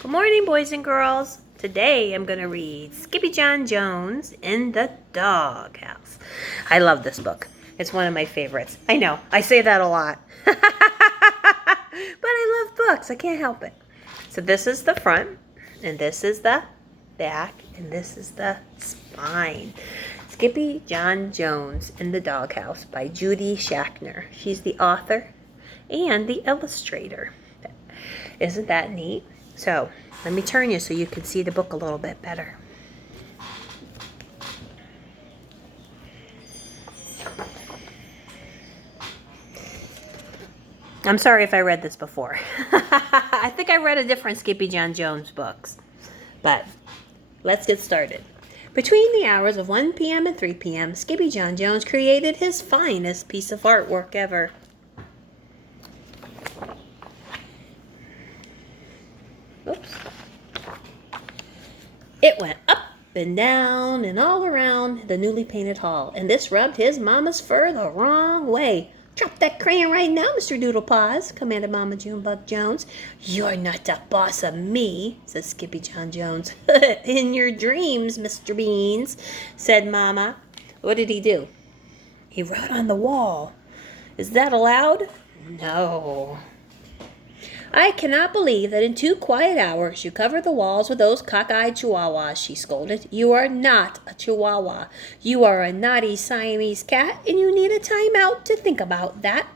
Good morning, boys and girls. Today I'm going to read Skippy John Jones in the Doghouse. I love this book. It's one of my favorites. I know, I say that a lot. But I love books. I can't help it. So this is the front, and this is the back, and this is the spine. Skippy John Jones in the Doghouse by Judy Schachner. She's the author and the illustrator. Isn't that neat? So, let me turn you so you can see the book a little bit better. I'm sorry if I read this before. I think I read a different Skippy John Jones books. But, let's get started. Between the hours of 1 p.m. and 3 p.m., Skippy John Jones created his finest piece of artwork ever. Oops. It went up and down and all around the newly painted hall, and this rubbed his mama's fur the wrong way. "Drop that crayon right now, Mr. Doodlepaws," commanded Mama Junebug Jones. "You're not the boss of me," said Skippy John Jones. "In your dreams, Mr. Beans," said Mama. What did he do? He wrote on the wall. Is that allowed? No. "I cannot believe that in 2 quiet hours you covered the walls with those cockeyed chihuahuas," she scolded. "You are not a chihuahua. You are a naughty Siamese cat, and you need a time out to think about that."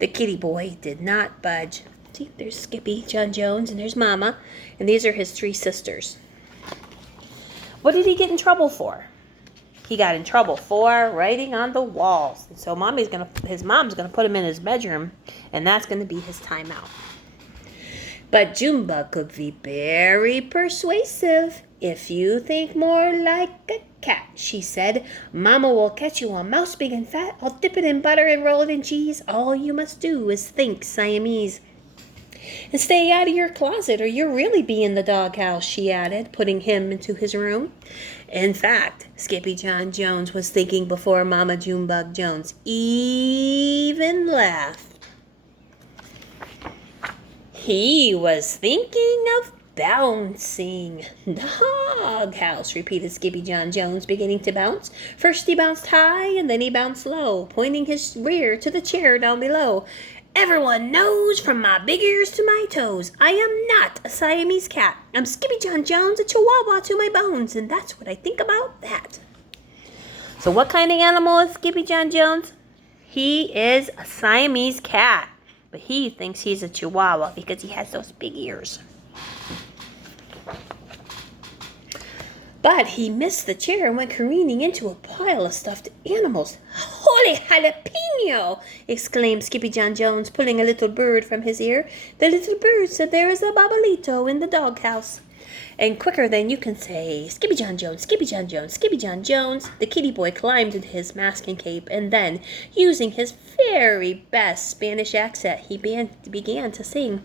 The kitty boy did not budge. See, there's Skippy John Jones, and there's Mama, and these are his 3 sisters. What did he get in trouble for? He got in trouble for writing on the walls. And so his mom's gonna put him in his bedroom, and that's gonna be his timeout. But Junebug could be very persuasive. "If you think more like a cat," she said, "Mama will catch you a mouse big and fat. I'll dip it in butter and roll it in cheese. All you must do is think Siamese. And stay out of your closet or you'll really be in the doghouse," she added, putting him into his room. In fact, Skippy John Jones was thinking before Mama Junebug Jones even laughed. He was thinking of bouncing. "Doghouse," repeated Skippy John Jones, beginning to bounce. First he bounced high, and then he bounced low, pointing his rear to the chair down below. "Everyone knows from my big ears to my toes, I am not a Siamese cat. I'm Skippy John Jones, a chihuahua to my bones, and that's what I think about that." So what kind of animal is Skippy John Jones? He is a Siamese cat. But he thinks he's a chihuahua because he has those big ears. But he missed the chair and went careening into a pile of stuffed animals. "Holy jalapeno!" exclaimed Skippy John Jones, pulling a little bird from his ear. "The little bird said there is a babalito in the doghouse." And quicker than you can say, "Skippy John Jones, Skippy John Jones, Skippy John Jones," the kitty boy climbed into his mask and cape, and then, using his very best Spanish accent, he began to sing.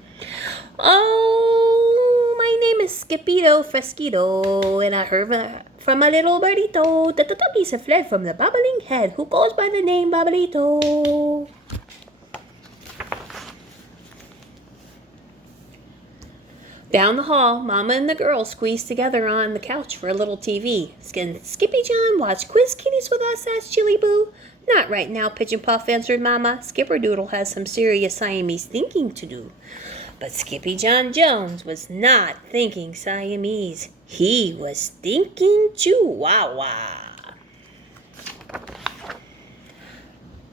"Oh, my name is Skippito Fresquito, and I heard from a little birdito that the doggies have fled from the babbling head who goes by the name Babalito." Down the hall, Mama and the girls squeezed together on the couch for a little TV. "Can Skippy John watch Quiz Kitties with us?" asked Chilly Boo. "Not right now," Pigeon Puff answered Mama. "Skipperdoodle has some serious Siamese thinking to do." But Skippy John Jones was not thinking Siamese. He was thinking Chihuahua.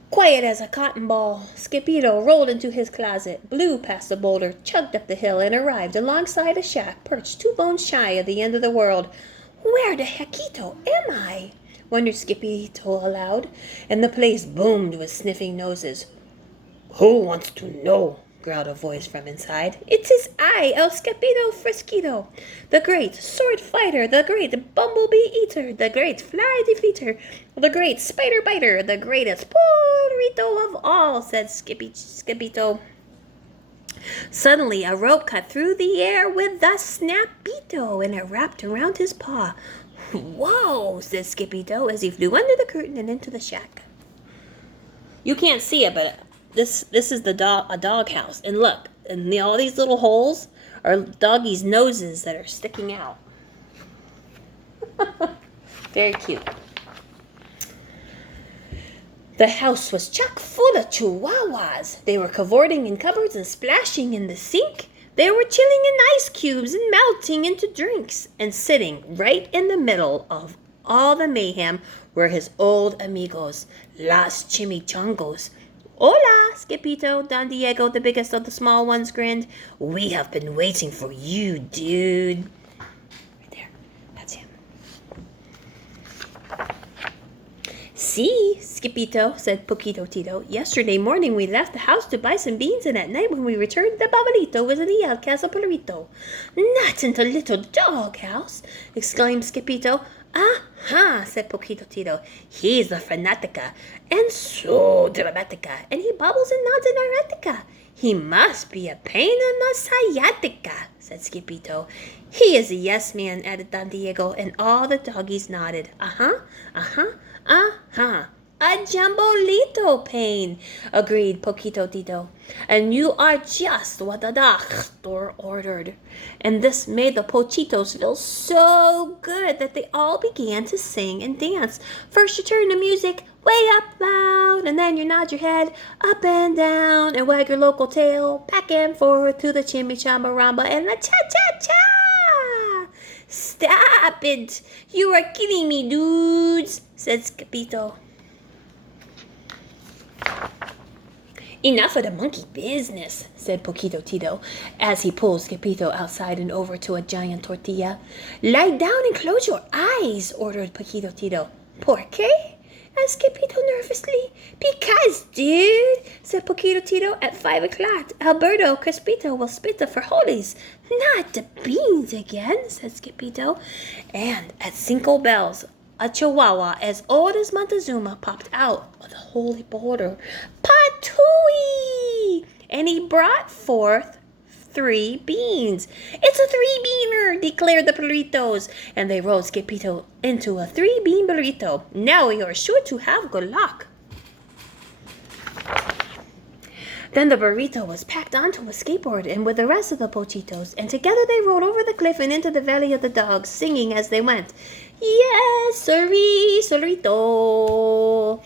Quiet as a cotton ball, Skippito rolled into his closet, blew past the boulder, chugged up the hill, and arrived alongside a shack perched 2 bones shy of the end of the world. "Where the heckito am I?" wondered Skippito aloud, and the place boomed with sniffing noses. "Who wants to know?" growled a voice from inside. "It is I, El Skippito Fresquito, the great sword fighter, the great bumblebee eater, the great fly defeater, the great spider biter, the greatest burrito of all," said Skippito. Suddenly a rope cut through the air with a snapito, and it wrapped around his paw. "Whoa," said Skippito as he flew under the curtain and into the shack. You can't see it, but this is a doghouse. And look, and all these little holes Or doggies' noses that are sticking out. Very cute. The house was chock full of chihuahuas. They were cavorting in cupboards and splashing in the sink. They were chilling in ice cubes and melting into drinks. And sitting right in the middle of all the mayhem were his old amigos, Las Chimichangos. Hola, Skippito, Don Diego, the biggest of the small ones, grinned. We have been waiting for you, dude. Right there. That's him. See, Skippito, said Poquito Tito. Yesterday morning we left the house to buy some beans, and at night when we returned, the Babalito was in the Alcázar Perrito. Not in the little doghouse, exclaimed Skippito. Aha, said Poquito Tito. He's a fanatica, and so dramatica, and he bubbles and nods in erotica. He must be a pain in the sciatica, said Skippito. He is a yes man, added Don Diego, and all the doggies nodded. Uh-huh. A jambolito pain, agreed Poquito Tito. And you are just what the doctor ordered. And this made the pochitos feel so good that they all began to sing and dance. First you turn the music way up loud, and then you nod your head up and down, and wag your local tail back and forth to the chimichamba and the cha-cha-cha. Stop it! You are kidding me, dudes, said Skippito. Enough of the monkey business, said Poquito Tito, as he pulled Skippito outside and over to a giant tortilla. Lie down and close your eyes, ordered Poquito Tito. ¿Por qué? asked Skippito nervously. Because, dude, said Poquito Tito, at 5 o'clock, Alberto Crespito will spit the frijoles. Not the beans again, said Skippito. And at Cinco Bells, a chihuahua as old as Montezuma popped out of the holy border. Patooey! And he brought forth 3 beans. It's a 3-beaner, declared the burritos, and they rolled Skippito into a 3-bean burrito. Now you're sure to have good luck. Then the burrito was packed onto a skateboard and with the rest of the pochitos, and together they rode over the cliff and into the valley of the dogs, singing as they went. Yes, sirree, sirrito.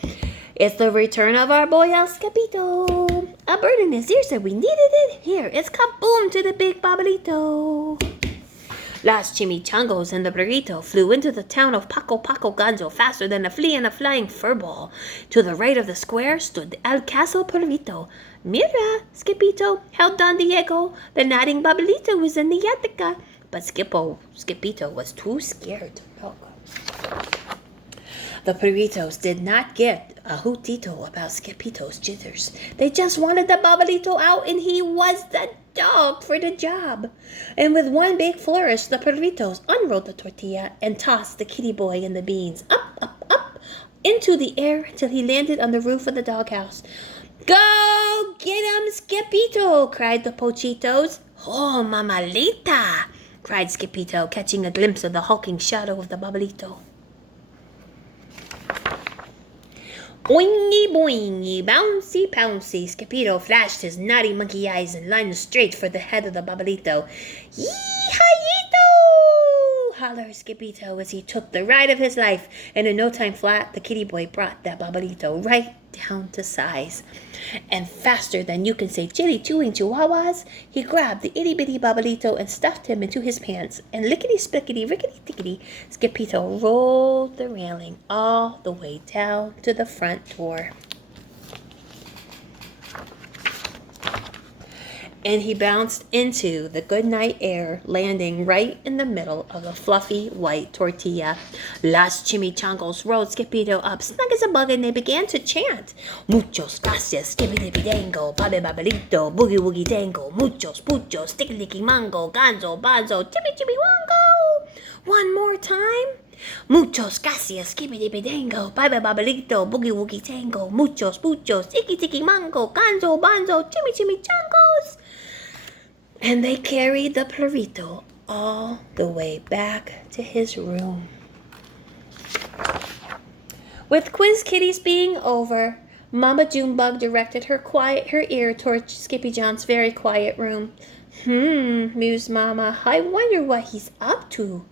It's the return of our boy El Scapito. A bird in his ear said we needed it. Here, it's kaboom to the big babalito. Las Chimichangos and the burrito flew into the town of Paco Ganzo faster than a flea in a flying furball. To the right of the square stood El Caso Perrito. Mira, Skippito, held Don Diego. The nodding babalito was in the yatica. But Skippito was too scared to milk. The Perritos did not get a hootito about Skippito's jitters. They just wanted the babalito out, and he was the dog for the job. And with one big flourish, the Perritos unrolled the tortilla and tossed the kitty boy and the beans up into the air until he landed on the roof of the doghouse. Go get him, Skippito, cried the pochitos. Oh, mamalita, cried Skippito, catching a glimpse of the hulking shadow of the babalito. Boingy, boingy, bouncy, pouncy, Skippito flashed his naughty monkey eyes and lunged straight for the head of the babalito. Yee-hi-yito! Hollered Skippito as he took the ride of his life, and in no time flat, the kitty boy brought that babalito right down to size. And faster than you can say chili chewing chihuahuas, he grabbed the itty-bitty babalito and stuffed him into his pants, and lickety-splickety, rickety-tickety, Skippito rolled the railing all the way down to the front door. And he bounced into the goodnight air, landing right in the middle of the fluffy white tortilla. Las Chimichangos rolled Skippito up snug as a bug, and they began to chant. Muchos gracias, skippity-dango, babe babalito, boogie woogie dango, muchos puchos, sticky mango, ganzo, banzo, chippy wongo. One more time. Muchos gracias, skippity-dango, babe babalito, boogie woogie tango, muchos puchos, sticky mango, ganzo, banzo, chimichangos. And they carried the Perrito all the way back to his room. With quiz kitties being over, Mama Junebug directed her ear towards Skippy John's very quiet room. mused Mama. I wonder what he's up to.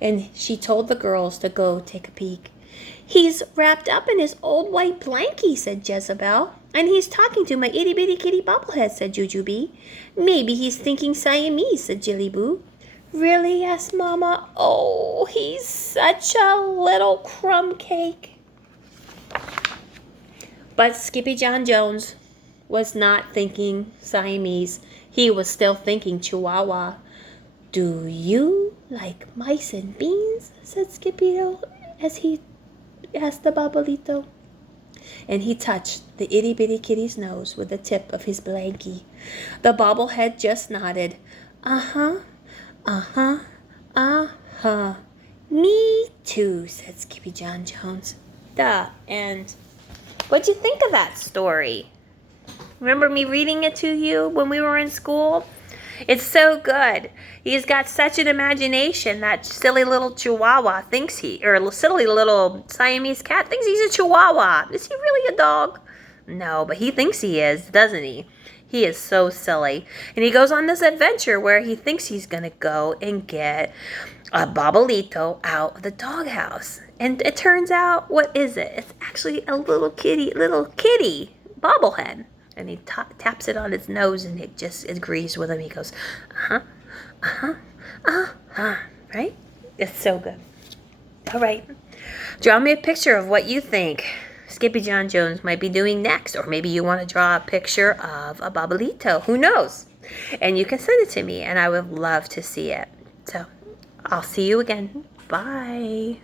And she told the girls to go take a peek. He's wrapped up in his old white blankie, said Jezebel. And he's talking to my itty-bitty kitty bobblehead, said Jujubee. Maybe he's thinking Siamese, said Jillyboo. Really? Asked Mama. Oh, he's such a little crumb cake. But Skippy John Jones was not thinking Siamese. He was still thinking Chihuahua. Do you like mice and beans? Said Skippy as he asked the Bobbolito. And he touched the itty-bitty kitty's nose with the tip of his blankie. The bobblehead just nodded. Uh-huh, uh-huh, uh-huh. Me too, said Skippy John Jones. The end. What'd you think of that story? Remember me reading it to you when we were in school? It's so good. He's got such an imagination. That silly little Chihuahua thinks or silly little Siamese cat thinks he's a Chihuahua. Is he really a dog? No, but he thinks he is, doesn't he? He is so silly. And he goes on this adventure where he thinks he's going to go and get a Bobbolito out of the doghouse. And it turns out, what is it? It's actually a little kitty bobblehead. And he taps it on its nose, and it just agrees with him. He goes, uh-huh, uh-huh, uh-huh, right? It's so good. All right. Draw me a picture of what you think Skippy John Jones might be doing next. Or maybe you want to draw a picture of a Bobbolito. Who knows? And you can send it to me, and I would love to see it. So I'll see you again. Bye.